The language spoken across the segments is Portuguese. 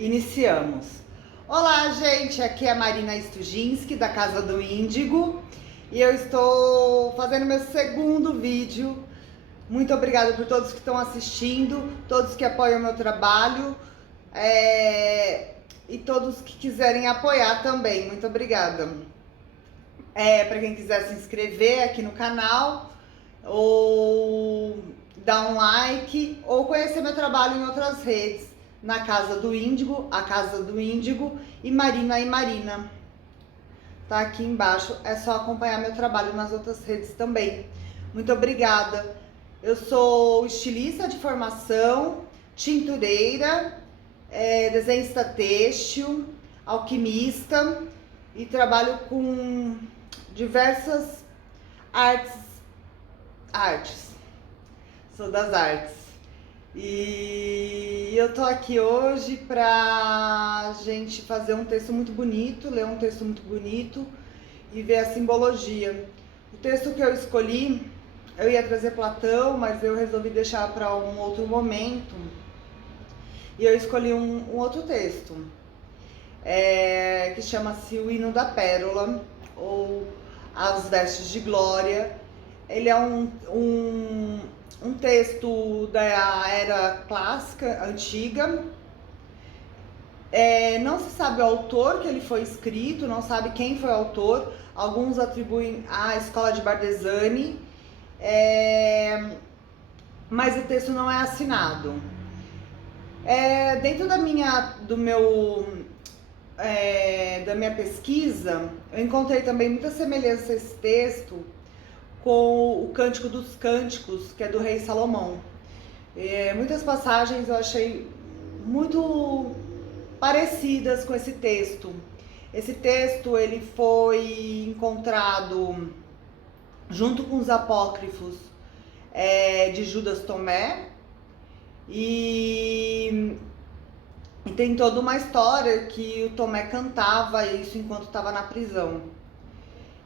Iniciamos. Olá, gente, aqui é a Marina Stujinski, da Casa do Índigo, e eu estou fazendo meu segundo vídeo. Muito obrigada por todos que estão assistindo, todos que apoiam o meu trabalho, e todos que quiserem apoiar também. Muito obrigada. Para quem quiser se inscrever aqui no canal, ou dar um like, ou conhecer meu trabalho em outras redes, na Casa do Índigo, a Casa do Índigo e Marina. Tá aqui embaixo, é só acompanhar meu trabalho nas outras redes também. Muito obrigada. Eu sou estilista de formação, tintureira, desenhista têxtil, alquimista e trabalho com diversas artes. Sou das artes. E eu tô aqui hoje pra gente fazer um texto muito bonito, ler um texto muito bonito e ver a simbologia. O texto que eu escolhi, eu ia trazer Platão, mas eu resolvi deixar para um outro momento. E eu escolhi um outro texto, que chama-se O Hino da Pérola, ou As Vestes de Glória. Ele é um texto da era clássica, antiga. Não se sabe o autor que ele foi escrito, não sabe quem foi o autor. Alguns atribuem à escola de Bardesani, mas o texto não é assinado. Dentro da minha pesquisa, eu encontrei também muita semelhança a esse texto com o Cântico dos Cânticos, que é do rei Salomão. Muitas passagens eu achei muito parecidas com esse texto. Esse texto ele foi encontrado junto com os apócrifos de Judas Tomé, e tem toda uma história que o Tomé cantava isso enquanto estava na prisão.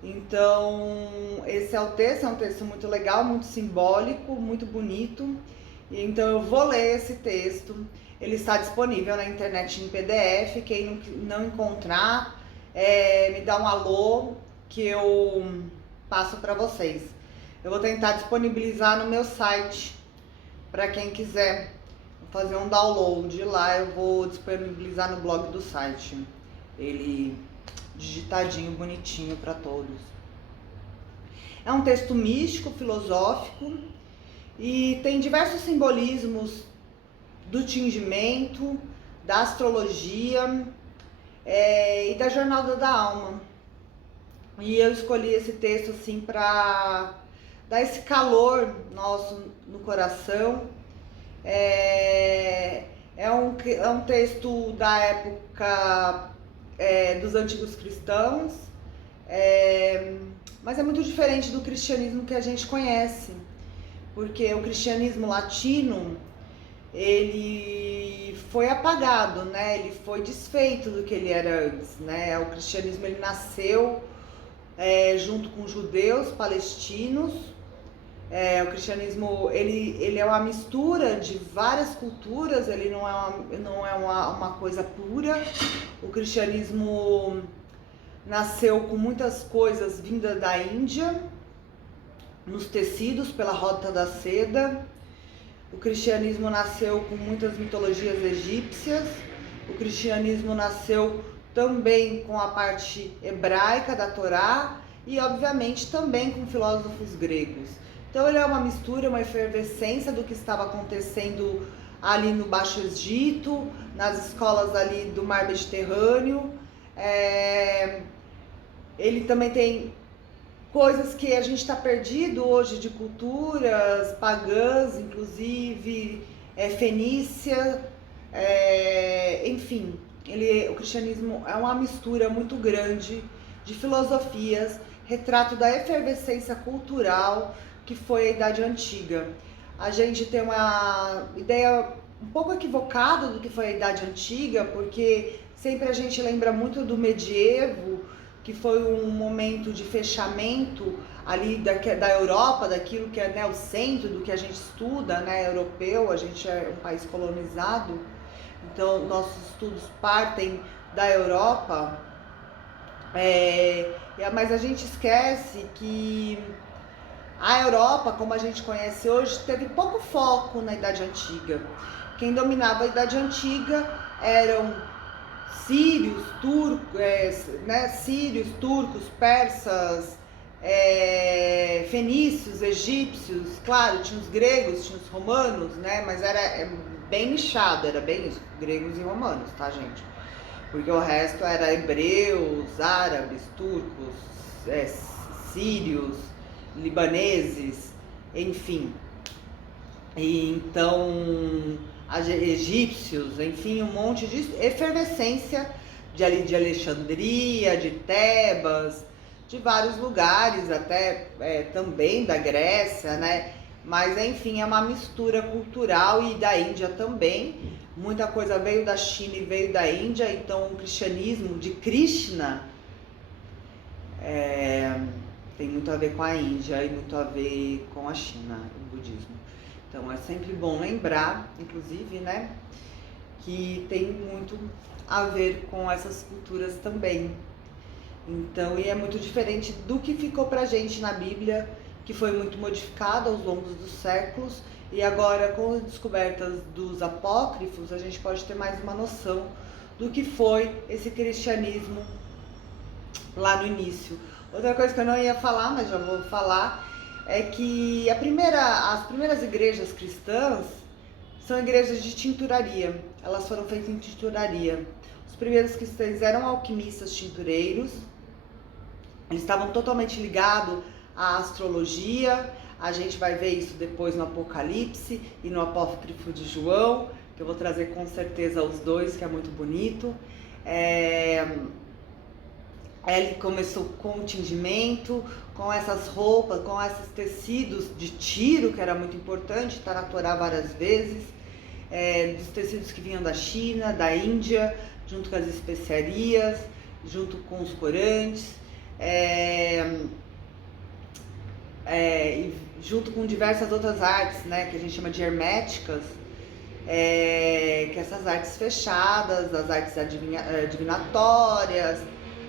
Então, esse é um texto muito legal, muito simbólico, muito bonito. Então eu vou ler esse texto. Ele está disponível na internet em PDF. Quem não encontrar, me dá um alô que eu passo para vocês. Eu vou tentar disponibilizar no meu site para quem quiser fazer um download. Lá eu vou disponibilizar no blog do site. Ele digitadinho, bonitinho para todos. É um texto místico, filosófico, e tem diversos simbolismos do tingimento, da astrologia e da jornada da alma. E eu escolhi esse texto assim para dar esse calor nosso no coração. É um texto da época dos antigos cristãos, mas é muito diferente do cristianismo que a gente conhece, porque o cristianismo latino ele foi apagado, né? Ele foi desfeito do que ele era antes, né? O cristianismo ele nasceu junto com judeus palestinos. O cristianismo ele é uma mistura de várias culturas, ele não é uma coisa pura. O cristianismo nasceu com muitas coisas vindas da Índia, nos tecidos, pela Rota da Seda. O cristianismo nasceu com muitas mitologias egípcias. O cristianismo nasceu também com a parte hebraica da Torá e, obviamente, também com filósofos gregos. Então ele é uma mistura, uma efervescência do que estava acontecendo ali no Baixo Egito, nas escolas ali do Mar Mediterrâneo. Ele também tem coisas que a gente está perdido hoje de culturas pagãs, inclusive fenícia, enfim. O cristianismo é uma mistura muito grande de filosofias, retrato da efervescência cultural que foi a Idade Antiga. A gente tem uma ideia um pouco equivocada do que foi a Idade Antiga, porque sempre a gente lembra muito do medievo, que foi um momento de fechamento ali da Europa, daquilo que é, o centro do que a gente estuda, europeu. A gente é um país colonizado, então nossos estudos partem da Europa, mas a gente esquece que a Europa, como a gente conhece hoje, teve pouco foco na Idade Antiga. Quem dominava a Idade Antiga eram sírios, turcos, persas, fenícios, egípcios, claro, tinha os gregos, tinha os romanos, né? Mas era bem nichado, era bem isso, gregos e romanos, tá, gente? Porque o resto era hebreus, árabes, turcos, sírios, libaneses, enfim. E então, egípcios, enfim, um monte de efervescência de Alexandria, de Tebas, de vários lugares, até também da Grécia, né? Mas enfim, é uma mistura cultural, e da Índia também. Muita coisa veio da China e veio da Índia, então o cristianismo de Krishna tem muito a ver com a Índia e muito a ver com a China, o budismo. Então é sempre bom lembrar, inclusive, né, que tem muito a ver com essas culturas também. Então, e é muito diferente do que ficou pra gente na Bíblia, que foi muito modificado ao longo dos séculos, e agora com as descobertas dos apócrifos, a gente pode ter mais uma noção do que foi esse cristianismo lá no início. Outra coisa que eu não ia falar, mas já vou falar, é que as primeiras igrejas cristãs são igrejas de tinturaria. Elas foram feitas em tinturaria. Os primeiros cristãos eram alquimistas tintureiros. Eles estavam totalmente ligados à astrologia. A gente vai ver isso depois no Apocalipse e no Apócrifo de João, que eu vou trazer com certeza os dois, que é muito bonito. Ele começou com o tingimento, com essas roupas, com esses tecidos de tiro, que era muito importante, está na Torá várias vezes, dos tecidos que vinham da China, da Índia, junto com as especiarias, junto com os corantes, junto com diversas outras artes, né, que a gente chama de herméticas, que essas artes fechadas, as artes adivinatórias,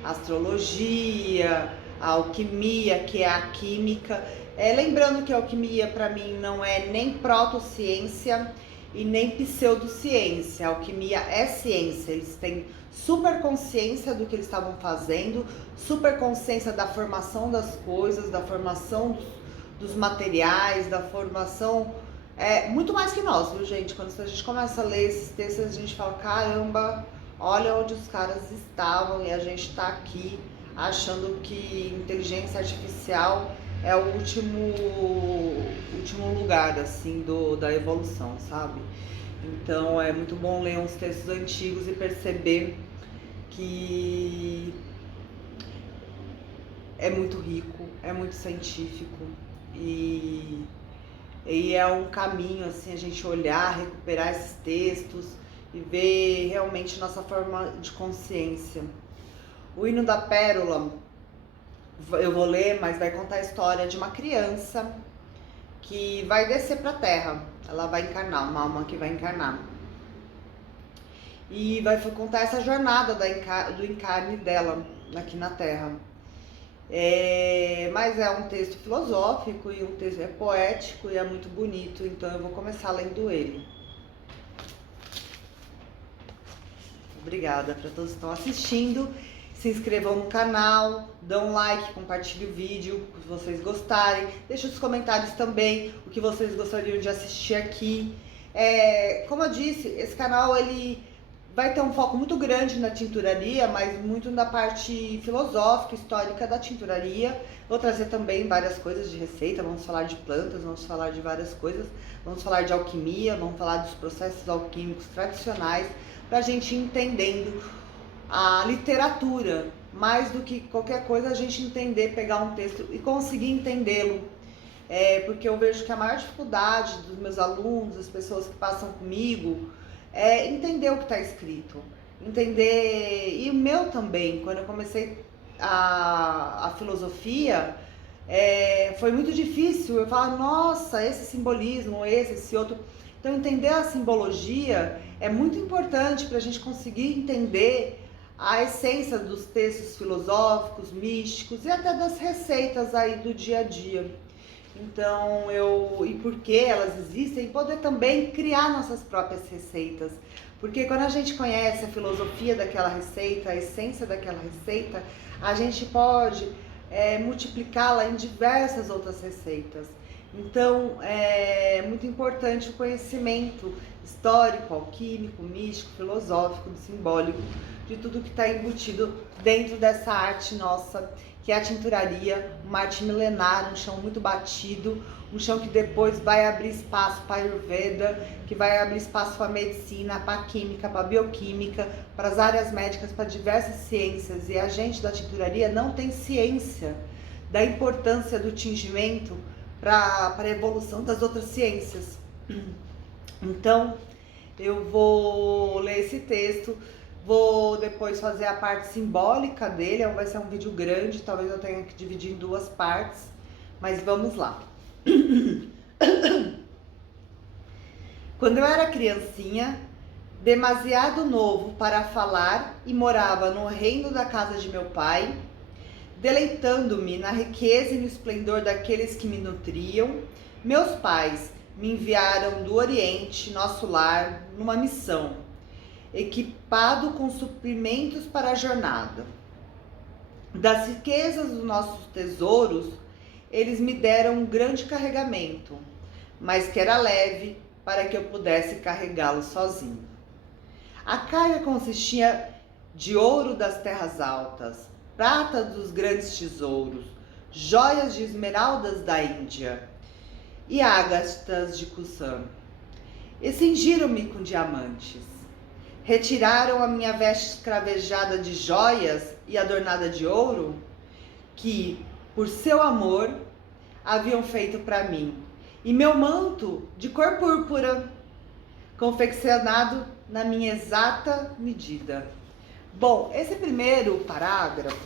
astrologia, a alquimia, que é a química. Lembrando que a alquimia para mim não é nem protociência e nem pseudociência. A alquimia é ciência, eles têm super consciência do que eles estavam fazendo, super consciência da formação das coisas, da formação dos materiais, da formação, muito mais que nós, viu, gente? Quando a gente começa a ler esses textos, a gente fala, caramba, olha onde os caras estavam, e a gente está aqui achando que inteligência artificial é o último lugar, assim, da evolução, sabe? Então é muito bom ler uns textos antigos e perceber que é muito rico, é muito científico, e é um caminho, assim, a gente olhar, recuperar esses textos e ver realmente nossa forma de consciência. O Hino da Pérola, eu vou ler, mas vai contar a história de uma criança que vai descer para a Terra. Ela vai encarnar, uma alma que vai encarnar. E vai contar essa jornada do encarne dela aqui na Terra. Mas é um texto filosófico e um texto poético e é muito bonito, então eu vou começar lendo ele. Obrigada para todos que estão assistindo. Se inscrevam no canal, dão um like, compartilhem o vídeo se vocês gostarem. Deixem nos comentários também o que vocês gostariam de assistir aqui. Como eu disse, esse canal ele vai ter um foco muito grande na tinturaria, mas muito na parte filosófica, histórica da tinturaria. Vou trazer também várias coisas de receita, vamos falar de plantas, vamos falar de várias coisas, vamos falar de alquimia, vamos falar dos processos alquímicos tradicionais, para a gente entendendo a literatura, mais do que qualquer coisa, a gente entender, pegar um texto e conseguir entendê-lo. Porque eu vejo que a maior dificuldade dos meus alunos, das pessoas que passam comigo, é entender o que está escrito. Entender, e o meu também, quando eu comecei a filosofia, foi muito difícil. Eu falo, nossa, esse simbolismo, esse outro. Então, entender a simbologia é muito importante para a gente conseguir entender a essência dos textos filosóficos, místicos e até das receitas aí do dia a dia. Então, e por que elas existem, e poder também criar nossas próprias receitas. Porque quando a gente conhece a filosofia daquela receita, a essência daquela receita, a gente pode multiplicá-la em diversas outras receitas. Então, é muito importante o conhecimento histórico, alquímico, místico, filosófico, simbólico, de tudo que está embutido dentro dessa arte nossa, que é a tinturaria, uma arte milenar, um chão muito batido, um chão que depois vai abrir espaço para a Ayurveda, que vai abrir espaço para a medicina, para a química, para a bioquímica, para as áreas médicas, para diversas ciências. E a gente da tinturaria não tem ciência da importância do tingimento para a evolução das outras ciências. Então, eu vou ler esse texto, vou depois fazer a parte simbólica dele, vai ser um vídeo grande, talvez eu tenha que dividir em duas partes, mas vamos lá. Quando eu era criancinha, demasiado novo para falar e morava no reino da casa de meu pai, deleitando-me na riqueza e no esplendor daqueles que me nutriam, meus pais me enviaram do Oriente, nosso lar, numa missão, equipado com suprimentos para a jornada. Das riquezas dos nossos tesouros, eles me deram um grande carregamento, mas que era leve para que eu pudesse carregá-lo sozinho. A carga consistia de ouro das terras altas, prata dos grandes tesouros, joias de esmeraldas da Índia e ágatas de Kusam. E cingiram-me com diamantes. Retiraram a minha veste escravejada de joias e adornada de ouro, que, por seu amor, haviam feito para mim, e meu manto de cor púrpura, confeccionado na minha exata medida. Bom, esse primeiro parágrafo,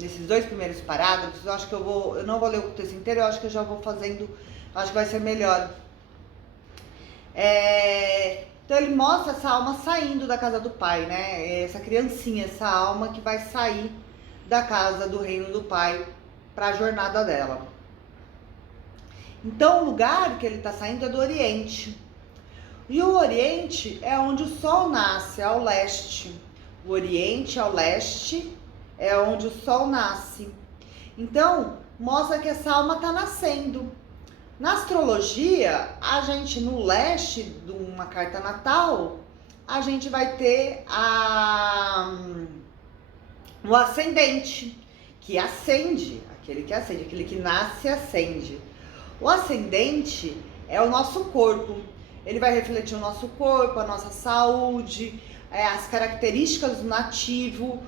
nesses dois primeiros parágrafos, eu acho que eu não vou ler o texto inteiro, eu acho que eu já vou fazendo, acho que vai ser melhor. Então ele mostra essa alma saindo da casa do pai, né? Essa criancinha, essa alma que vai sair da casa do reino do pai para a jornada dela. Então o lugar que ele está saindo é do Oriente. E o Oriente é onde o sol nasce, ao leste. O Oriente ao leste é onde o sol nasce. Então mostra que essa alma está nascendo. Na astrologia, a gente no leste de uma carta natal, a gente vai ter o ascendente, que acende, aquele que nasce acende. O ascendente é o nosso corpo, ele vai refletir o nosso corpo, a nossa saúde, as características do nativo,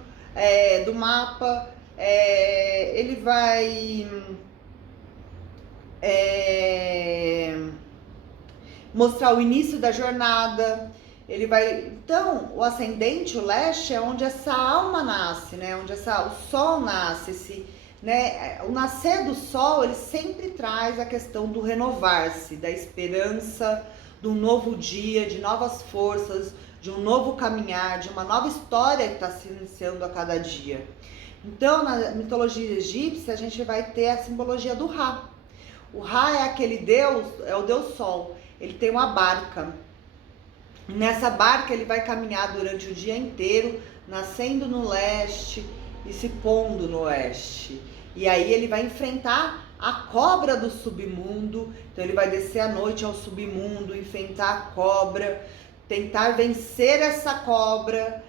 do mapa, ele vai mostrar o início da jornada, então o ascendente, o leste, é onde essa alma nasce, né? Onde o sol nasce, né? O nascer do sol, ele sempre traz a questão do renovar-se, da esperança, de um novo dia, de novas forças, de um novo caminhar, de uma nova história que está se iniciando a cada dia. Então, na mitologia egípcia, a gente vai ter a simbologia do Ra. O Ra é aquele deus, é o deus sol. Ele tem uma barca. Nessa barca ele vai caminhar durante o dia inteiro, nascendo no leste e se pondo no oeste. E aí ele vai enfrentar a cobra do submundo. Então ele vai descer à noite ao submundo, enfrentar a cobra, tentar vencer essa cobra,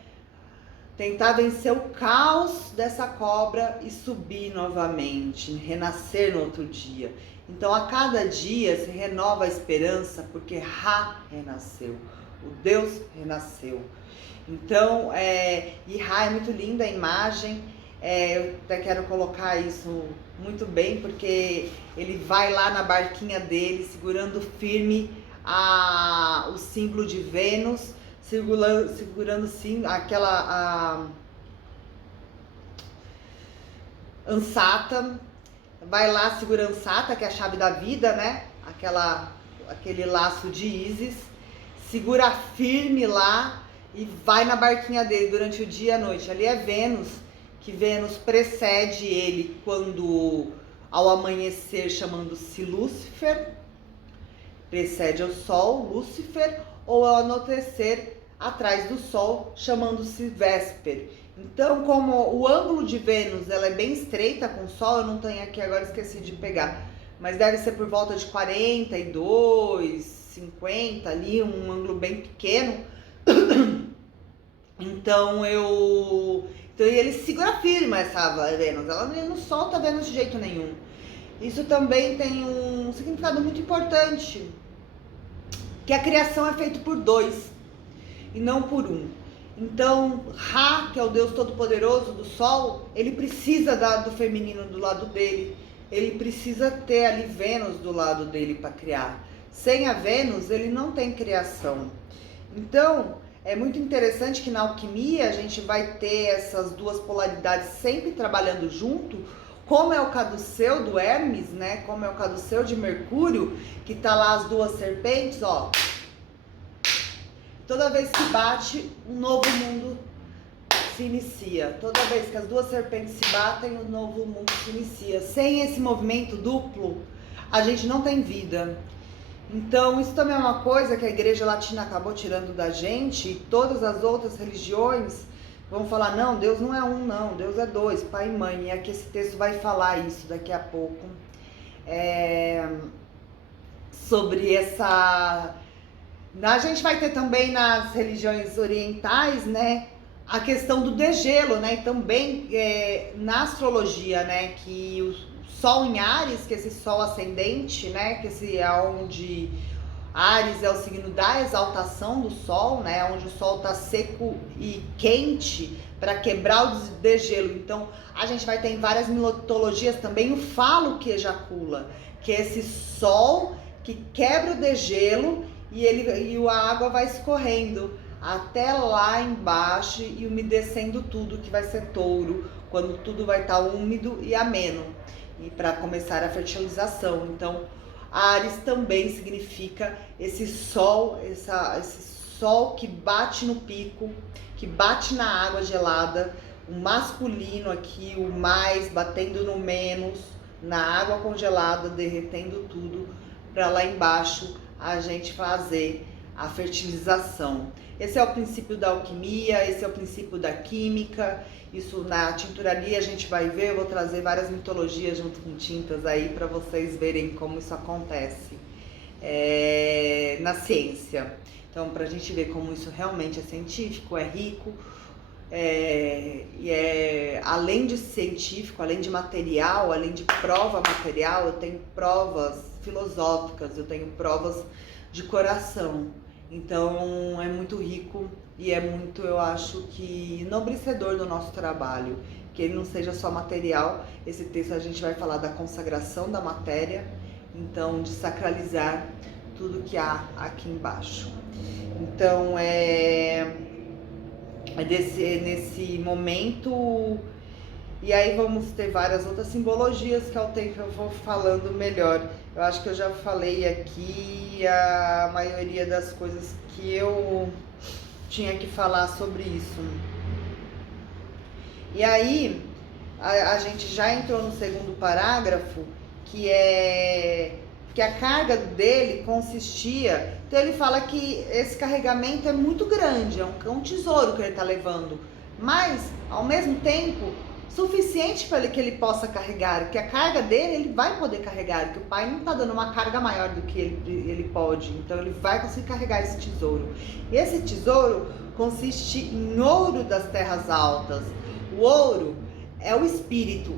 tentar vencer o caos dessa cobra e subir novamente, renascer no outro dia. Então a cada dia se renova a esperança, porque Ra renasceu, o Deus renasceu. Então, e Ra é muito linda a imagem, eu até quero colocar isso muito bem, porque ele vai lá na barquinha dele, segurando firme o símbolo de Vênus, segurando sim aquela Ansata, vai lá segurando Ansata, que é a chave da vida, né? Aquele laço de Ísis, segura firme lá e vai na barquinha dele durante o dia e a noite. Ali é Vênus, que Vênus precede ele quando ao amanhecer, chamando-se Lúcifer, precede o Sol, Lúcifer, ou ao anoitecer atrás do Sol, chamando-se Vésper. Então, como o ângulo de Vênus ela é bem estreita com o Sol, eu não tenho aqui agora, esqueci de pegar, mas deve ser por volta de 42, 50 ali, um ângulo bem pequeno. Então ele segura firme essa Vênus, ela não solta Vênus de jeito nenhum. Isso também tem um significado muito importante, que a criação é feita por dois e não por um. Então, Ra, que é o Deus Todo-Poderoso do Sol, ele precisa do feminino do lado dele, ele precisa ter ali Vênus do lado dele para criar. Sem a Vênus, ele não tem criação. Então, é muito interessante que na alquimia a gente vai ter essas duas polaridades sempre trabalhando junto, como é o caduceu do Hermes, né? Como é o caduceu de Mercúrio, que tá lá as duas serpentes, ó. Toda vez que bate, um novo mundo se inicia. Toda vez que as duas serpentes se batem, um novo mundo se inicia. Sem esse movimento duplo, a gente não tem vida. Então, isso também é uma coisa que a Igreja Latina acabou tirando da gente, e todas as outras religiões vão falar, não, Deus não é um, não, Deus é dois, pai e mãe. E aqui esse texto vai falar isso daqui a pouco. Sobre essa... A gente vai ter também nas religiões orientais, né, a questão do degelo, né, e também na astrologia, né, que o Sol em Áries, que esse Sol ascendente, né, que esse é onde Áries é o signo da exaltação do Sol, né, onde o Sol tá seco e quente para quebrar o degelo. Então, a gente vai ter em várias mitologias também o falo que ejacula, que é esse Sol que quebra o degelo e a água vai escorrendo até lá embaixo e umedecendo tudo, que vai ser touro, quando tudo vai estar úmido e ameno, e para começar a fertilização. Então, Áries também significa esse sol, esse sol que bate no pico, que bate na água gelada, o masculino aqui, o mais batendo no menos, na água congelada, derretendo tudo, para lá embaixo a gente fazer a fertilização. Esse é o princípio da alquimia, esse é o princípio da química. Isso na tinturaria a gente vai ver, eu vou trazer várias mitologias junto com tintas aí para vocês verem como isso acontece na ciência. Então, para a gente ver como isso realmente é científico, é rico, além de científico, além de material, além de prova material, eu tenho provas filosóficas, eu tenho provas de coração. Então é muito rico e é muito, eu acho que, enobrecedor do nosso trabalho, que ele não seja só material. Esse texto a gente vai falar da consagração da matéria, então de sacralizar tudo que há aqui embaixo. Então nesse momento. E aí vamos ter várias outras simbologias que ao tempo eu vou falando melhor. Eu acho que eu já falei aqui a maioria das coisas que eu tinha que falar sobre isso. E aí a gente já entrou no segundo parágrafo, que a carga dele consistia... Então ele fala que esse carregamento é muito grande, é um tesouro que ele está levando, mas ao mesmo tempo suficiente para que ele possa carregar, que a carga dele ele vai poder carregar, que o pai não está dando uma carga maior do que ele pode, então ele vai conseguir carregar esse tesouro. E esse tesouro consiste em ouro das terras altas. O ouro é o espírito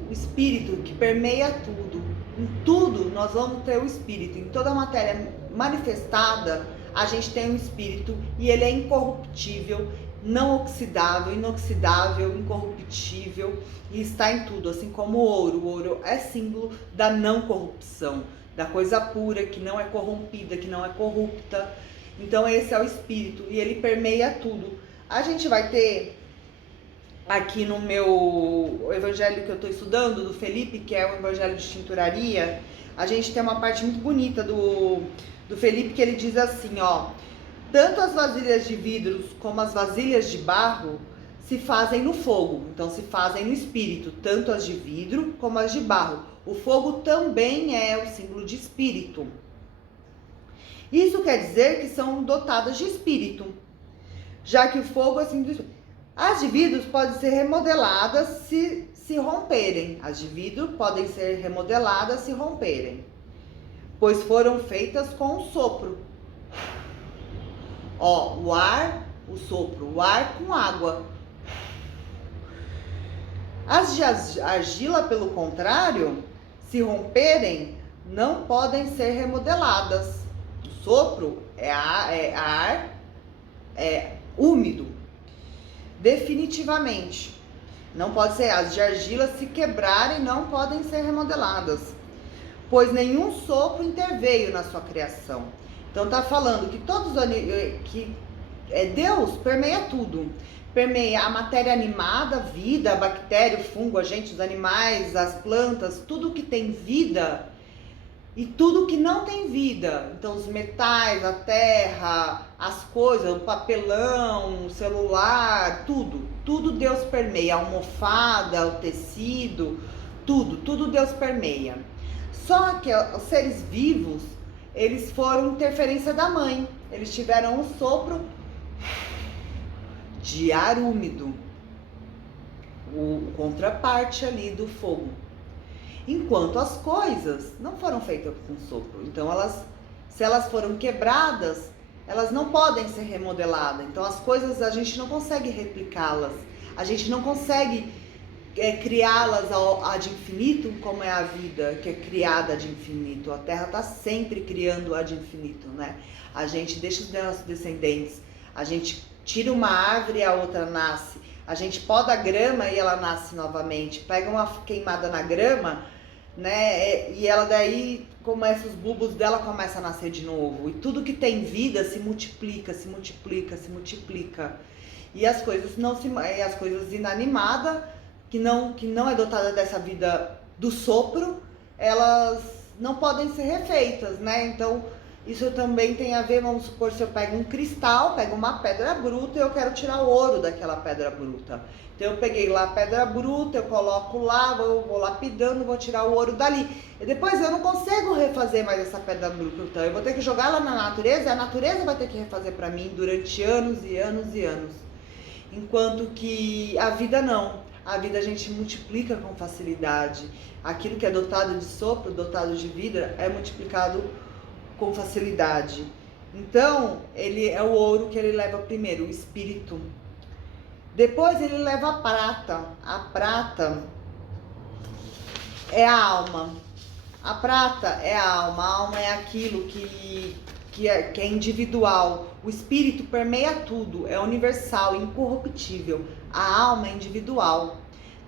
que permeia tudo. Em tudo nós vamos ter o espírito, em toda a matéria manifestada a gente tem um espírito e ele é incorruptível, não oxidável, inoxidável, incorruptível, e está em tudo, assim como o ouro. O ouro é símbolo da não corrupção, da coisa pura, que não é corrompida, que não é corrupta. Então esse é o espírito e ele permeia tudo. A gente vai ter aqui no meu evangelho que eu estou estudando, do Felipe, que é o evangelho de tinturaria, a gente tem uma parte muito bonita do Felipe, que ele diz assim, ó: Tanto as vasilhas de vidros como as vasilhas de barro se fazem no fogo, então se fazem no espírito, tanto as de vidro como as de barro. O fogo também é o símbolo de espírito. Isso quer dizer que são dotadas de espírito, já que o fogo é símbolo de espírito. As de vidro podem ser remodeladas se romperem. As de vidro podem ser remodeladas se romperem, pois foram feitas com o sopro. Ó, o ar, o sopro, o ar com água. As de argila, pelo contrário, se romperem, não podem ser remodeladas. O sopro é ar úmido, definitivamente. Não pode ser. As de argila, se quebrarem, não podem ser remodeladas, pois nenhum sopro interveio na sua criação. Então tá falando que Deus permeia tudo. Permeia a matéria animada, a vida, a bactéria, o fungo, a gente, os animais, as plantas, tudo que tem vida e tudo que não tem vida. Então os metais, a terra, as coisas, o papelão, o celular, tudo Deus permeia. A almofada, o tecido, tudo Deus permeia. Só que os seres vivos, eles foram interferência da mãe. Eles tiveram um sopro de ar úmido, o contraparte ali do fogo. Enquanto as coisas não foram feitas com sopro. Então se elas foram quebradas, elas não podem ser remodeladas. Então as coisas a gente não consegue replicá-las. A gente não consegue criá-las ad infinito, como é a vida que é criada ad infinito. A Terra está sempre criando ad infinito, né? A gente deixa os nossos descendentes, a gente tira uma árvore e a outra nasce, a gente poda a grama e ela nasce novamente, pega uma queimada na grama, né? E ela daí começa, os bulbos dela começam a nascer de novo. E tudo que tem vida se multiplica, se multiplica, se multiplica. E as coisas as coisas inanimadas, que não é dotada dessa vida do sopro, elas não podem ser refeitas, né? Então, isso também tem a ver, vamos supor, se eu pego um cristal, pego uma pedra bruta e eu quero tirar o ouro daquela pedra bruta. Então, eu peguei lá a pedra bruta, eu coloco lá, vou lapidando, vou tirar o ouro dali. E depois eu não consigo refazer mais essa pedra bruta, então eu vou ter que jogar ela na natureza, e a natureza vai ter que refazer para mim durante anos e anos e anos. Enquanto que a vida não. A vida a gente multiplica com facilidade. Aquilo que é dotado de sopro, dotado de vida, é multiplicado com facilidade. Então, ele é o ouro que ele leva primeiro, o espírito. Depois ele leva a prata. A prata é a alma. A prata é a alma. A alma é aquilo que é individual. O espírito permeia tudo, é universal, incorruptível. A alma é individual.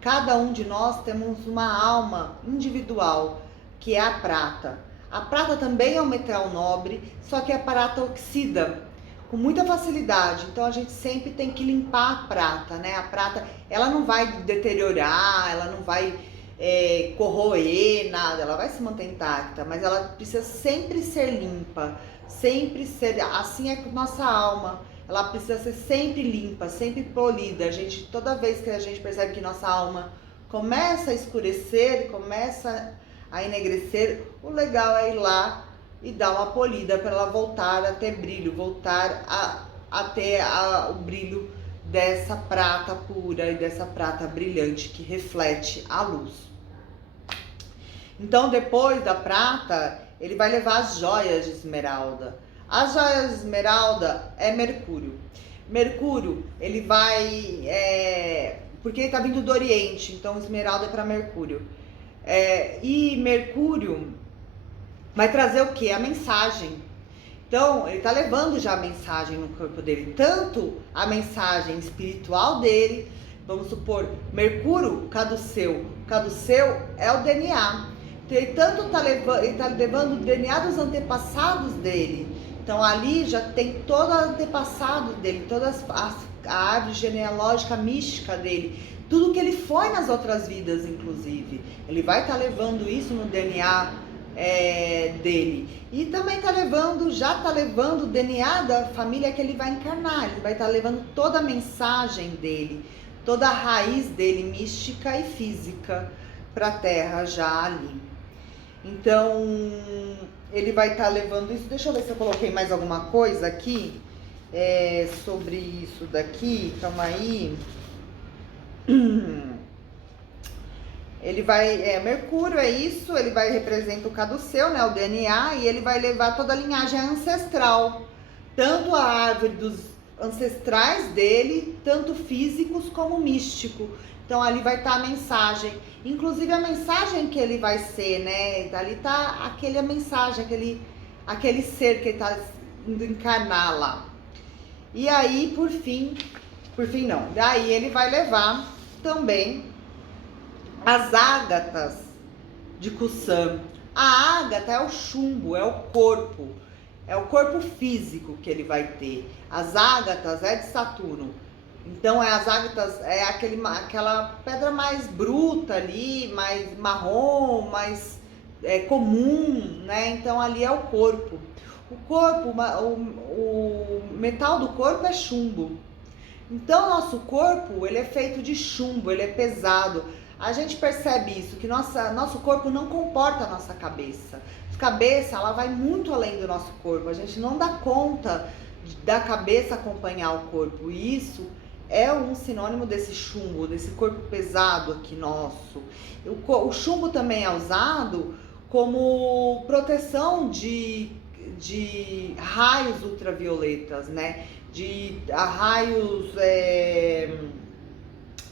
Cada um de nós temos uma alma individual, que é a prata. A prata também é um metal nobre, só que a prata oxida com muita facilidade. Então a gente sempre tem que limpar a prata, né? A prata, ela não vai deteriorar, ela não vai corroer, nada. Ela vai se manter intacta, mas ela precisa sempre ser limpa, sempre ser. Assim é com nossa alma. Ela precisa ser sempre limpa, sempre polida. A gente, toda vez que a gente percebe que nossa alma começa a escurecer, começa a enegrecer, o legal é ir lá e dar uma polida para ela voltar a ter brilho, voltar a ter o brilho dessa prata pura e dessa prata brilhante que reflete a luz. Então, depois da prata, ele vai levar as joias de esmeralda. As joias de esmeralda é Mercúrio. Mercúrio, ele vai... porque ele está vindo do Oriente, então esmeralda é para Mercúrio. E Mercúrio vai trazer o que? A mensagem. Então, ele está levando já a mensagem no corpo dele. Tanto a mensagem espiritual dele, vamos supor, Mercúrio, caduceu. Caduceu é o DNA. Então, ele tanto está levando o DNA dos antepassados dele. Então ali já tem todo o antepassado dele, toda a árvore genealógica mística dele, tudo que ele foi nas outras vidas, inclusive. Ele vai estar levando isso no DNA dele. E também já tá levando o DNA da família que ele vai encarnar. Ele vai estar levando toda a mensagem dele, toda a raiz dele, mística e física, para a Terra já ali. Então, ele vai estar levando isso. Deixa eu ver se eu coloquei mais alguma coisa aqui sobre isso daqui. Calma aí. Ele vai, Mercúrio é isso, ele vai representar o caduceu, né, o DNA, e ele vai levar toda a linhagem ancestral, tanto a árvore dos ancestrais dele, tanto físicos como místico. Então ali vai estar a mensagem, inclusive a mensagem que ele vai ser, né, ali tá aquela mensagem, aquele ser que ele tá indo encarnar lá. E aí, por fim não, daí ele vai levar também as ágatas de Kussan. A ágata é o chumbo, é o corpo físico que ele vai ter. As ágatas é de Saturno. Então as ágatas é aquela pedra mais bruta ali, mais marrom, mais comum, né? Então ali é o corpo. O metal do corpo é chumbo. Então nosso corpo, ele é feito de chumbo, ele é pesado. A gente percebe isso, que nosso corpo não comporta a nossa cabeça. A cabeça, ela vai muito além do nosso corpo. A gente não dá conta da cabeça acompanhar o corpo. E isso é um sinônimo desse chumbo, desse corpo pesado aqui nosso. O chumbo também é usado como proteção de raios ultravioletas, né? De raios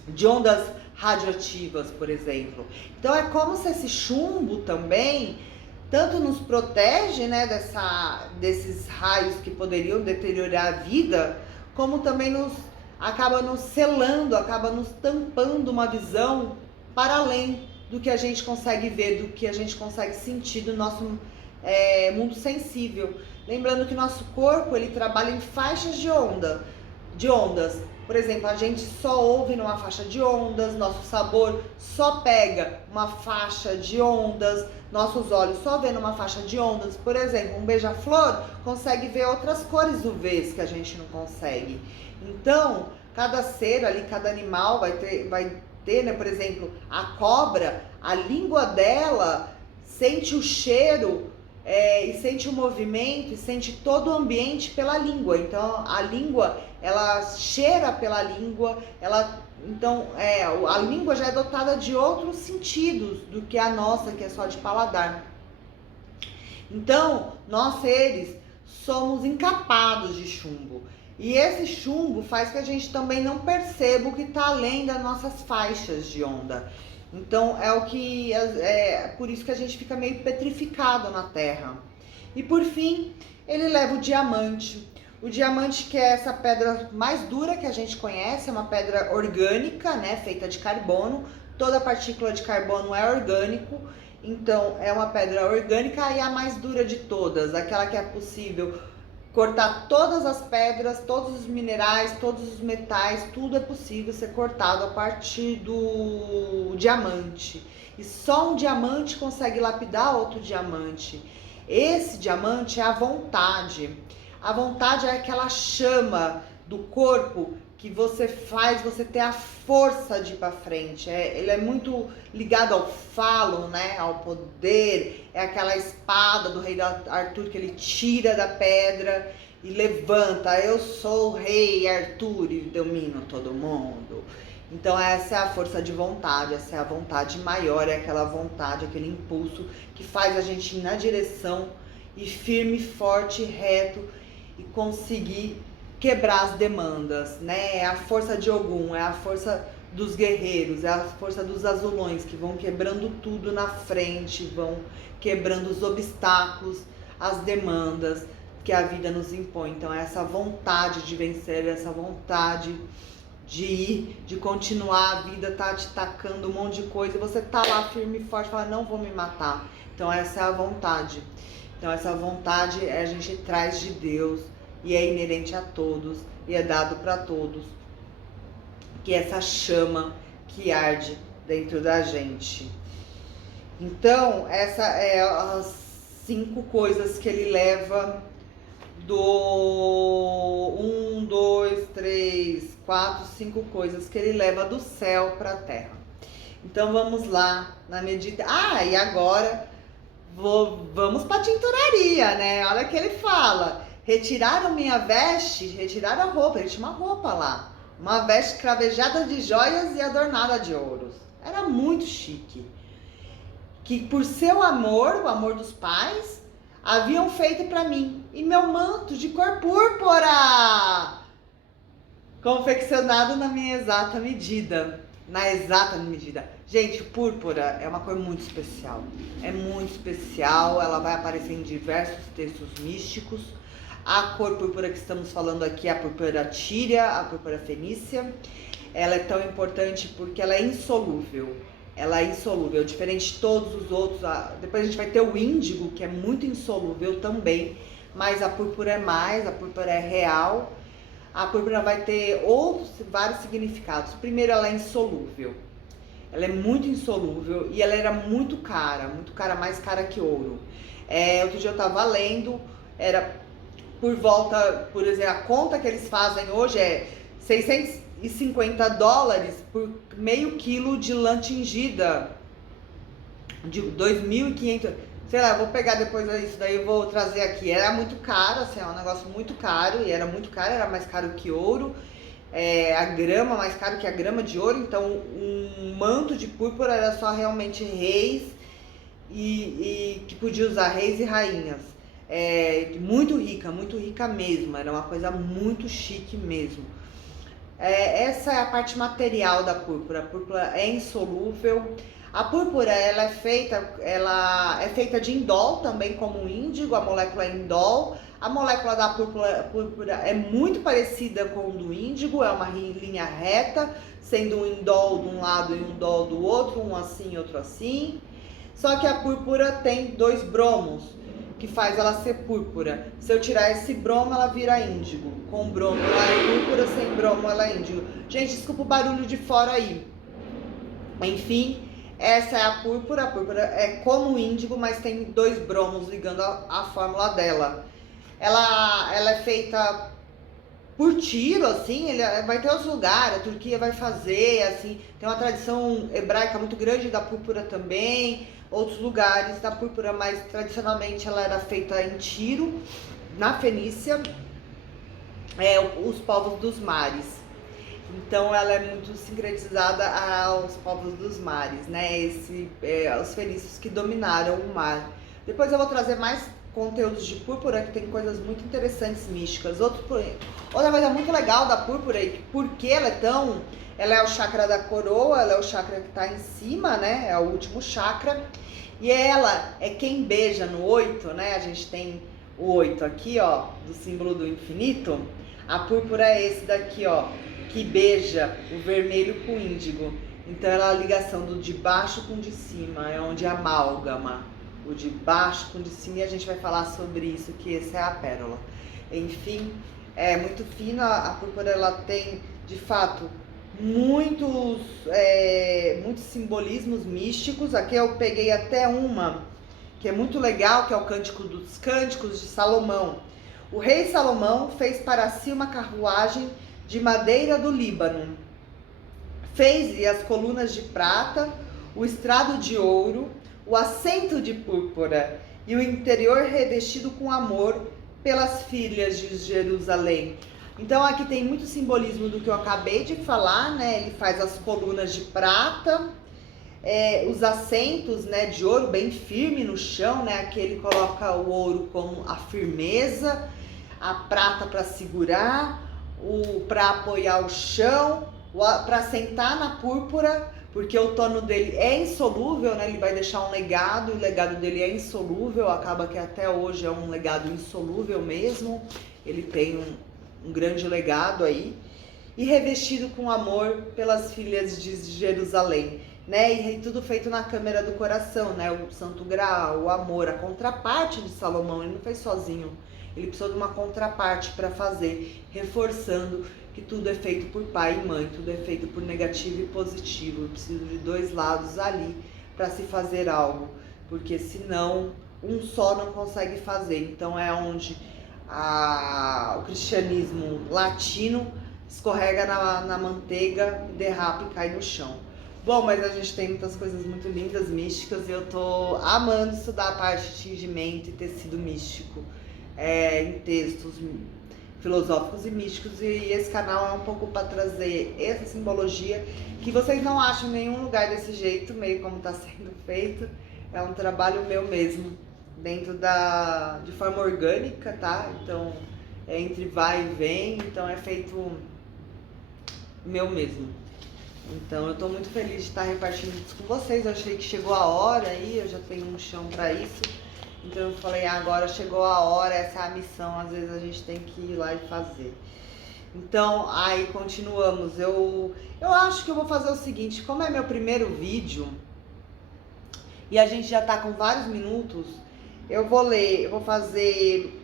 de ondas radioativas, por exemplo. Então é como se esse chumbo também tanto nos protege, né, desses raios que poderiam deteriorar a vida, como também acaba nos selando, acaba nos tampando uma visão para além do que a gente consegue ver, do que a gente consegue sentir do nosso mundo sensível. Lembrando que nosso corpo, ele trabalha em faixas de ondas. Por exemplo, a gente só ouve numa faixa de ondas, nosso sabor só pega uma faixa de ondas, nossos olhos só vê numa faixa de ondas. Por exemplo, um beija-flor consegue ver outras cores UVs que a gente não consegue. Então, cada ser ali, cada animal vai ter, né? Por exemplo, a cobra, a língua dela sente o cheiro e sente o movimento e sente todo o ambiente pela língua. Então a língua, ela cheira pela língua, então a língua já é dotada de outros sentidos do que a nossa, que é só de paladar. Então nós seres somos encapados de chumbo, e esse chumbo faz que a gente também não perceba o que está além das nossas faixas de onda. Então por isso que a gente fica meio petrificado na Terra. E por fim, ele leva o diamante. O diamante, que é essa pedra mais dura que a gente conhece, é uma pedra orgânica, né, feita de carbono. Toda partícula de carbono é orgânico, então é uma pedra orgânica e a mais dura de todas, aquela que é possível cortar todas as pedras, todos os minerais, todos os metais, tudo é possível ser cortado a partir do diamante. E só um diamante consegue lapidar outro diamante. Esse diamante é a vontade. A vontade é aquela chama do corpo que você faz você ter a força de ir para frente. Ele é muito ligado ao falo, né? Ao poder. É aquela espada do rei Arthur que ele tira da pedra e levanta. Eu sou o rei Arthur e domino todo mundo. Então essa é a força de vontade, essa é a vontade maior, é aquela vontade, aquele impulso que faz a gente ir na direção e firme, forte, reto e conseguir quebrar as demandas, né? É a força de Ogum, é a força dos guerreiros, é a força dos azulões que vão quebrando tudo na frente, vão quebrando os obstáculos, as demandas que a vida nos impõe. Então essa vontade de vencer, essa vontade de ir, de continuar, a vida tá te tacando um monte de coisa e você tá lá firme e forte, fala, não vou me matar. Então essa é a vontade. Então essa vontade a gente traz de Deus e é inerente a todos e é dado para todos, que é essa chama que arde dentro da gente. Então, essa é as 5 coisas que ele leva do 1, 2, 3, 4, 5 coisas que ele leva do céu para a terra. Então vamos lá na medida. Ah, e agora vamos para a tinturaria, né? Olha que ele fala: retiraram minha veste, retiraram a roupa, ele tinha uma roupa lá, uma veste cravejada de joias e adornada de ouros. Era muito chique. Que por seu amor, o amor dos pais, haviam feito para mim, e meu manto de cor púrpura, confeccionado na minha exata medida. Na exata medida. Gente, púrpura é uma cor muito especial. É muito especial, ela vai aparecer em diversos textos místicos. A cor púrpura que estamos falando aqui é a púrpura tíria, a púrpura fenícia. Ela é tão importante porque ela é insolúvel. Ela é insolúvel, diferente de todos os outros. Depois a gente vai ter o índigo, que é muito insolúvel também, mas a púrpura é mais, a púrpura é real. A púrpura vai ter vários significados. Primeiro, ela é insolúvel. Ela é muito insolúvel e ela era muito cara, mais cara que ouro. Outro dia eu tava lendo, era por volta, por exemplo, a conta que eles fazem hoje é $650 por meio quilo de lã tingida, de 2.500, sei lá, eu vou pegar depois isso daí, eu vou trazer aqui. Era muito caro, assim, é um negócio muito caro, e era muito caro, era mais caro que ouro, a grama, mais caro que a grama de ouro. Então um manto de púrpura era só realmente reis, e que podia usar reis e rainhas. Muito rica mesmo, era uma coisa muito chique mesmo. Essa é a parte material da púrpura. A púrpura é insolúvel. A púrpura ela é feita de indol, também como o índigo, a molécula é indol. A molécula da púrpura é muito parecida com o do índigo, é uma linha reta, sendo um indol de um lado e um indol do outro, um assim e outro assim. Só que a púrpura tem 2 bromos, que faz ela ser púrpura. Se eu tirar esse bromo, ela vira índigo. Com bromo ela é púrpura, sem bromo ela é índigo. Gente, desculpa o barulho de fora aí. Enfim, essa é a púrpura. A púrpura é como o índigo, mas tem 2 bromos ligando a fórmula dela. Ela é feita por tiro, assim, ele vai ter outros lugares, a Turquia vai fazer, assim, tem uma tradição hebraica muito grande da púrpura também, outros lugares da púrpura, mas tradicionalmente ela era feita em Tiro, na Fenícia, os povos dos mares. Então ela é muito sincretizada aos povos dos mares, né? Os fenícios que dominaram o mar. Depois eu vou trazer mais conteúdos de púrpura, que tem coisas muito interessantes místicas. Outra coisa muito legal da púrpura, e porque ela é o chakra da coroa, ela é o chakra que está em cima, né? É o último chakra. E ela é quem beija no 8, né? A gente tem o 8 aqui, ó, do símbolo do infinito. A púrpura é esse daqui, ó, que beija o vermelho com o índigo. Então ela é a ligação do de baixo com o de cima, é onde amálgama o de baixo com o de cima, e a gente vai falar sobre isso, que essa é a pérola. Enfim, é muito fina. A púrpura ela tem, de fato, muitos simbolismos místicos. Aqui eu peguei até uma que é muito legal, que é o Cântico dos Cânticos de Salomão. O rei Salomão fez para si uma carruagem de madeira do Líbano. Fez-lhe as colunas de prata, o estrado de ouro, o assento de púrpura e o interior revestido com amor pelas filhas de Jerusalém. Então aqui tem muito simbolismo do que eu acabei de falar, né? Ele faz as colunas de prata, os assentos, né, de ouro bem firme no chão, né? Aqui ele coloca o ouro como a firmeza, a prata para segurar, para apoiar o chão, para sentar na púrpura, porque o tono dele é insolúvel, né? Ele vai deixar um legado, e o legado dele é insolúvel, acaba que até hoje é um legado insolúvel mesmo. Ele tem um grande legado aí. E revestido com amor pelas filhas de Jerusalém, né? E tudo feito na câmara do coração, né? O Santo Graal, o amor, a contraparte de Salomão. Ele não fez sozinho, ele precisou de uma contraparte para fazer, reforçando que tudo é feito por pai e mãe, tudo é feito por negativo e positivo. Eu preciso de 2 lados ali para se fazer algo, porque senão um só não consegue fazer. Então é onde o cristianismo latino escorrega na manteiga, derrapa e cai no chão. Bom, mas a gente tem muitas coisas muito lindas, místicas, e eu tô amando estudar a parte de tingimento e tecido místico em textos filosóficos e místicos, e esse canal é um pouco para trazer essa simbologia que vocês não acham em nenhum lugar desse jeito, meio como está sendo feito. É um trabalho meu mesmo, dentro de forma orgânica, tá? Então, é entre vai e vem, então é feito meu mesmo. Então, eu tô muito feliz de estar repartindo isso com vocês. Eu achei que chegou a hora aí, eu já tenho um chão para isso. Então eu falei, agora chegou a hora, essa é a missão, às vezes a gente tem que ir lá e fazer. Então, aí continuamos. Eu acho que eu vou fazer o seguinte, como é meu primeiro vídeo, e a gente já tá com vários minutos, eu vou fazer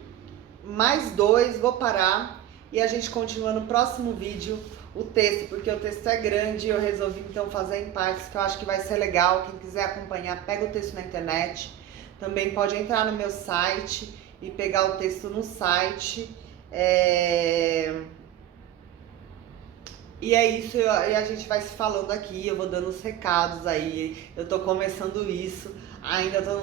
mais 2, vou parar, e a gente continua no próximo vídeo o texto, porque o texto é grande, eu resolvi então fazer em partes, que eu acho que vai ser legal. Quem quiser acompanhar, pega o texto na internet. Também pode entrar no meu site e pegar o texto no site. E é isso, e a gente vai se falando aqui, eu vou dando os recados aí. Eu tô começando isso, ainda tô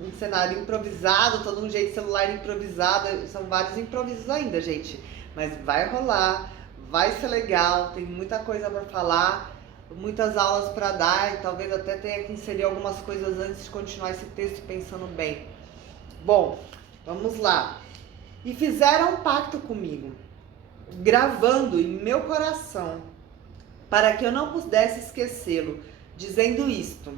num cenário improvisado, tô num jeito de celular improvisado, são vários improvisos ainda, gente. Mas vai rolar, vai ser legal, tem muita coisa pra falar, muitas aulas para dar, e talvez até tenha que inserir algumas coisas antes de continuar esse texto pensando bem. Bom, vamos lá. E fizeram um pacto comigo, gravando em meu coração, para que eu não pudesse esquecê-lo, dizendo isto: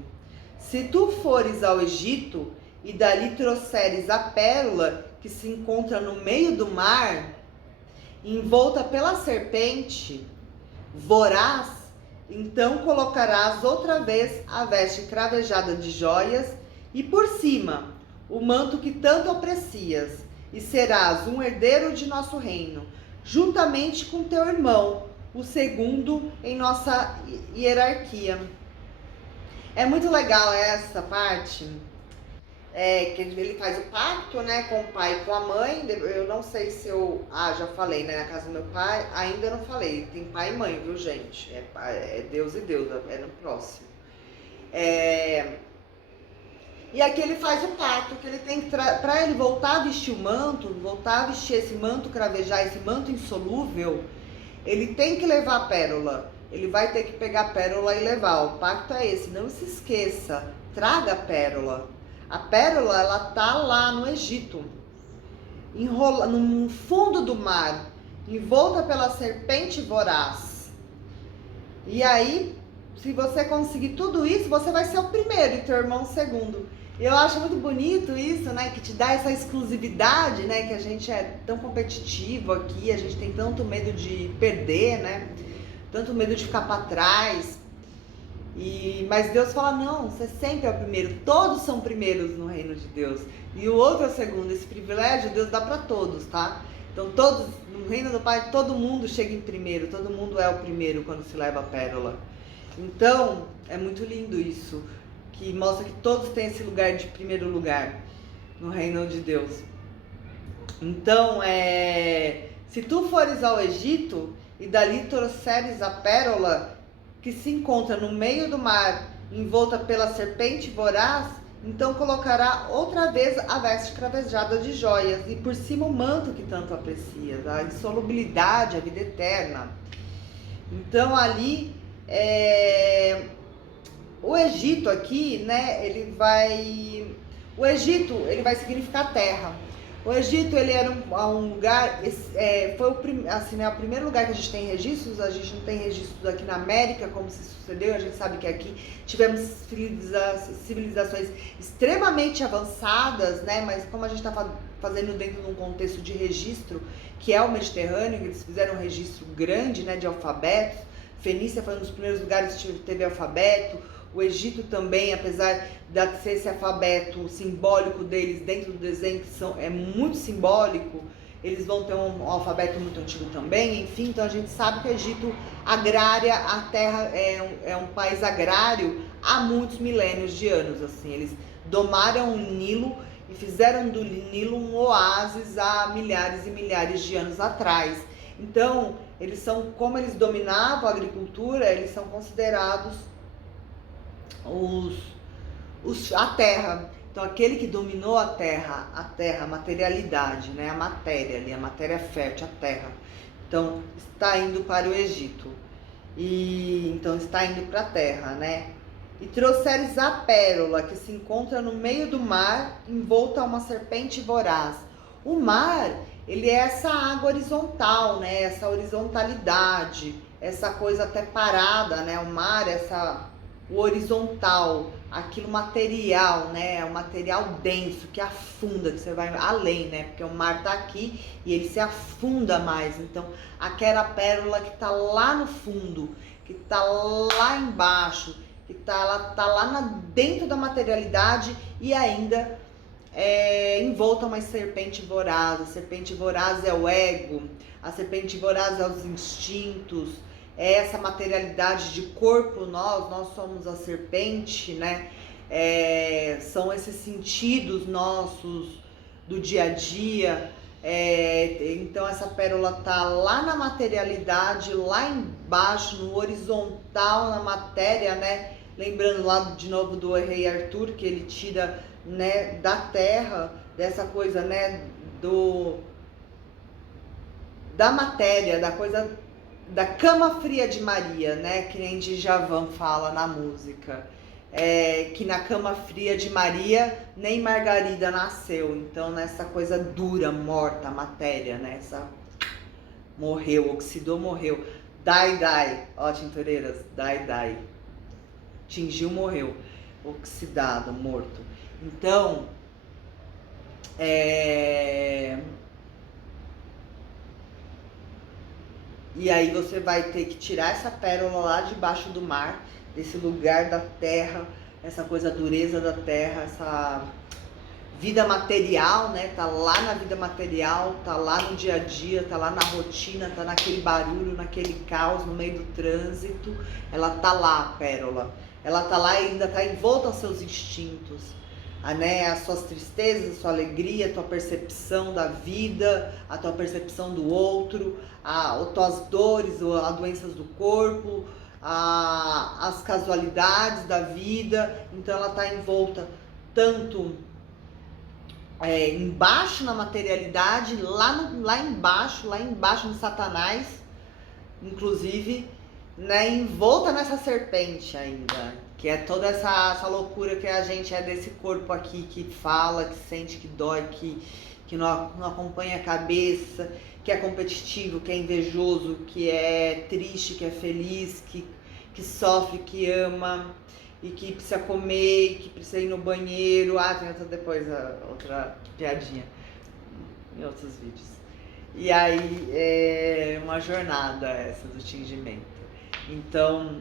se tu fores ao Egito e dali trouxeres a pérola que se encontra no meio do mar, envolta pela serpente voraz, então colocarás outra vez a veste cravejada de joias e por cima o manto que tanto aprecias, e serás um herdeiro de nosso reino, juntamente com teu irmão, o segundo em nossa hierarquia. É muito legal essa parte, que ele faz o pacto, né, com o pai e com a mãe. Eu não sei se eu... já falei, né, na casa do meu pai, ainda não falei. Tem pai e mãe, viu, gente? É Deus e Deus, é no próximo. E aqui ele faz o pacto, que ele tem que, para ele voltar a vestir o manto, voltar a vestir esse manto cravejar, esse manto insolúvel, ele tem que levar a pérola. Ele vai ter que pegar a pérola e levar. O pacto é esse, não se esqueça, traga a pérola. A pérola, ela tá lá no Egito, no fundo do mar, envolta pela serpente voraz. E aí, se você conseguir tudo isso, você vai ser o primeiro e teu irmão o segundo. Eu acho muito bonito isso, né? Que te dá essa exclusividade, né? Que a gente é tão competitivo aqui, a gente tem tanto medo de perder, né? Tanto medo de ficar para trás. Mas Deus fala, não, você sempre é o primeiro. Todos são primeiros no reino de Deus. E o outro é o segundo. Esse privilégio Deus dá para todos, tá? Então todos, no reino do Pai, todo mundo chega em primeiro. Todo mundo é o primeiro quando se leva a pérola. Então, é muito lindo isso, que mostra que todos têm esse lugar de primeiro lugar no reino de Deus. Então, se tu fores ao Egito e dali trouxeres a pérola que se encontra no meio do mar, envolta pela serpente voraz, então colocará outra vez a veste cravejada de joias e por cima o manto que tanto aprecias, a insolubilidade, a vida eterna. Então ali, o Egito aqui, né, o Egito, ele vai significar terra. O Egito, ele era um lugar, foi o primeiro lugar que a gente tem registros. A gente não tem registros aqui na América, como se sucedeu. A gente sabe que aqui tivemos civilizações extremamente avançadas, né? Mas como a gente está fazendo dentro de um contexto de registro, que é o Mediterrâneo, eles fizeram um registro grande, né, de alfabetos. Fenícia foi um dos primeiros lugares que teve alfabeto. O Egito também, apesar de ser esse alfabeto simbólico deles dentro do desenho, que é muito simbólico, eles vão ter um alfabeto muito antigo também, enfim, então a gente sabe que o Egito agrária, a terra é um país agrário há muitos milênios de anos, assim, eles domaram o Nilo e fizeram do Nilo um oásis há milhares e milhares de anos atrás. Então, eles são, como eles dominavam a agricultura, eles são considerados a terra. Então, aquele que dominou a terra, a materialidade, né? A matéria ali, a matéria fértil, a terra. Então, está indo para o Egito. E então está indo para a terra, né? E trouxeres a pérola que se encontra no meio do mar, envolta a uma serpente voraz. O mar, ele é essa água horizontal, né? Essa horizontalidade, essa coisa até parada, né? O mar, o horizontal, aquilo material, né? O material denso que afunda, que você vai além, né? Porque o mar tá aqui e ele se afunda mais. Então, aquela pérola que tá lá no fundo, que tá lá embaixo, que tá lá dentro da materialidade e ainda envolta uma serpente voraz. A serpente voraz é o ego, a serpente voraz é os instintos, é essa materialidade de corpo. Nós somos a serpente, né? São esses sentidos nossos do dia a dia. Então essa pérola tá lá na materialidade, lá embaixo, no horizontal, na matéria, né? Lembrando lá de novo do rei Arthur, que ele tira, né, da terra, dessa coisa, né, da matéria, da coisa, da cama fria de Maria, né, que nem Djavan fala na música, que na cama fria de Maria nem Margarida nasceu. Então nessa coisa dura, morta, a matéria, né, morreu, oxidou, morreu, die, ó tintureiras, die, tingiu, morreu, oxidado, morto. Então, e aí você vai ter que tirar essa pérola lá debaixo do mar, desse lugar da terra, essa coisa, dureza da terra, essa vida material, né? Tá lá na vida material, tá lá no dia a dia, tá lá na rotina, tá naquele barulho, naquele caos, no meio do trânsito. Ela tá lá, a pérola. Ela tá lá e ainda tá envolta aos seus instintos, né? As suas tristezas, a sua alegria, a tua percepção da vida, a tua percepção do outro, as tuas dores, as doenças do corpo, as casualidades da vida. Então ela tá envolta tanto embaixo na materialidade, lá embaixo no Satanás, inclusive, né, envolta nessa serpente ainda, que é toda essa loucura que a gente é desse corpo aqui, que fala, que sente, que dói, que não acompanha a cabeça, que é competitivo, que é invejoso, que é triste, que é feliz, que sofre, que ama, e que precisa comer, que precisa ir no banheiro. Tem outra piadinha em outros vídeos. E aí é uma jornada essa do tingimento. Então,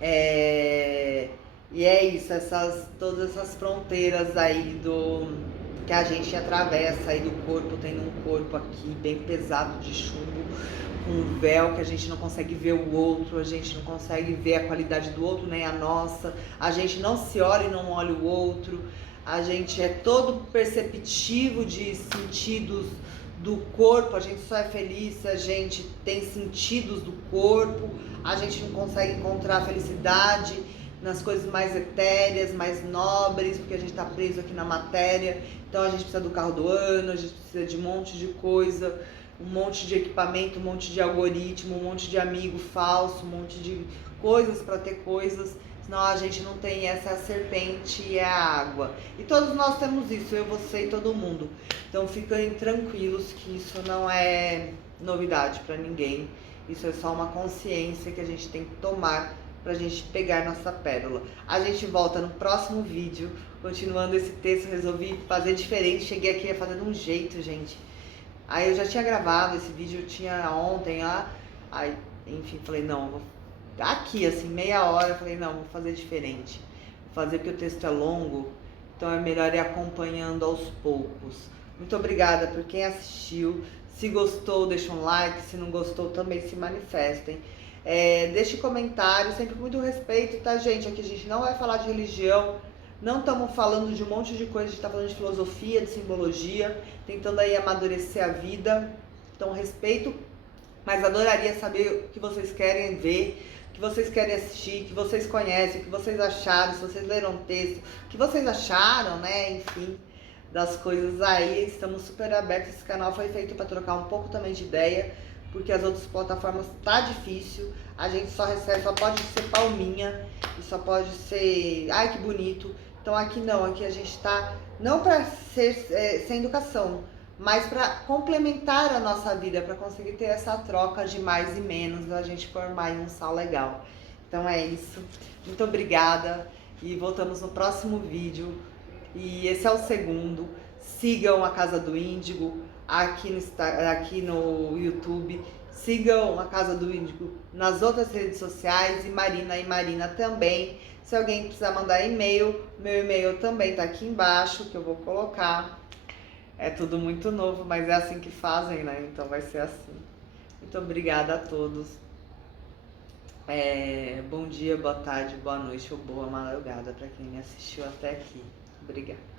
e é isso, todas essas fronteiras aí que a gente atravessa aí do corpo, tendo um corpo aqui bem pesado de chumbo, com um véu que a gente não consegue ver o outro, a gente não consegue ver a qualidade do outro, nem a nossa, a gente não se olha e não olha o outro, a gente é todo perceptivo de sentidos do corpo, a gente só é feliz se a gente tem sentidos do corpo, a gente não consegue encontrar a felicidade nas coisas mais etéreas, mais nobres, porque a gente está preso aqui na matéria. Então a gente precisa do carro do ano, a gente precisa de um monte de coisa, um monte de equipamento, um monte de algoritmo, um monte de amigo falso, um monte de coisas para ter coisas, senão a gente não tem essa serpente e a água. E todos nós temos isso, eu, você e todo mundo. Então fiquem tranquilos que isso não é novidade para ninguém. Isso é só uma consciência que a gente tem que tomar pra gente pegar nossa pérola. A gente volta no próximo vídeo, continuando esse texto. Resolvi fazer diferente, cheguei aqui fazendo um jeito, gente. Aí eu já tinha gravado esse vídeo, eu tinha ontem lá, aí, enfim, falei, não, vou aqui, assim, meia hora, eu falei, não, vou fazer diferente. Vou fazer porque o texto é longo, então é melhor ir acompanhando aos poucos, Muito obrigada por quem assistiu. Se gostou, deixa um like. Se não gostou, também se manifestem. Deixe comentário, sempre com muito respeito, tá, gente? Aqui a gente não vai falar de religião, não estamos falando de um monte de coisa, a gente está falando de filosofia, de simbologia, tentando aí amadurecer a vida. Então, respeito, mas adoraria saber o que vocês querem ver, o que vocês querem assistir, o que vocês conhecem, o que vocês acharam, se vocês leram o texto, o que vocês acharam, né? Enfim, das coisas aí. Estamos super abertos. Esse canal foi feito para trocar um pouco também de ideia, porque as outras plataformas tá difícil, a gente só recebe, só pode ser palminha, e só pode ser, ai que bonito. Então aqui não, aqui a gente tá, não para ser sem educação, mas para complementar a nossa vida, para conseguir ter essa troca de mais e menos, a gente formar aí um sal legal. Então é isso, muito obrigada, e voltamos no próximo vídeo, e esse é o segundo. Sigam a Casa do Índigo aqui no YouTube, sigam a Casa do Índigo nas outras redes sociais, e Marina também. Se alguém precisar mandar e-mail, meu e-mail também tá aqui embaixo, que eu vou colocar. É tudo muito novo, mas é assim que fazem, né? Então vai ser assim. Muito obrigada a todos. Bom dia, boa tarde, boa noite ou boa madrugada para quem me assistiu até aqui. Obrigada.